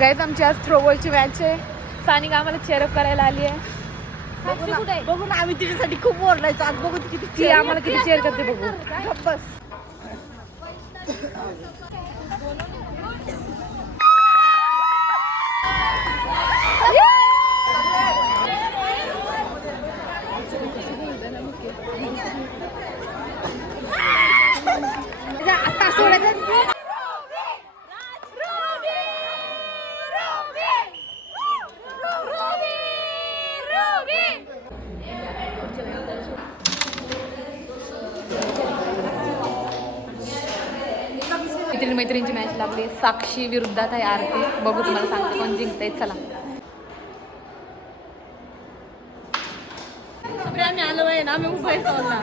Guys आमची आज थ्रोबॉलची match आहे. सानिका आम्हाला चेअरअप करायला आली आहे. बघून आम्ही तिच्यासाठी खूप ओरडायचो. आज बघू किती ती आम्हाला किती चेअर करते बघू. बस आता सोडायचं. मैत्रिणींची मॅच लागली. साक्षी विरुद्धात आहे आरती. बघू तुम्हाला सांगते कोण जिंकताय. चला आम्ही आलो आहे ना. आम्ही मुंबई सोडला.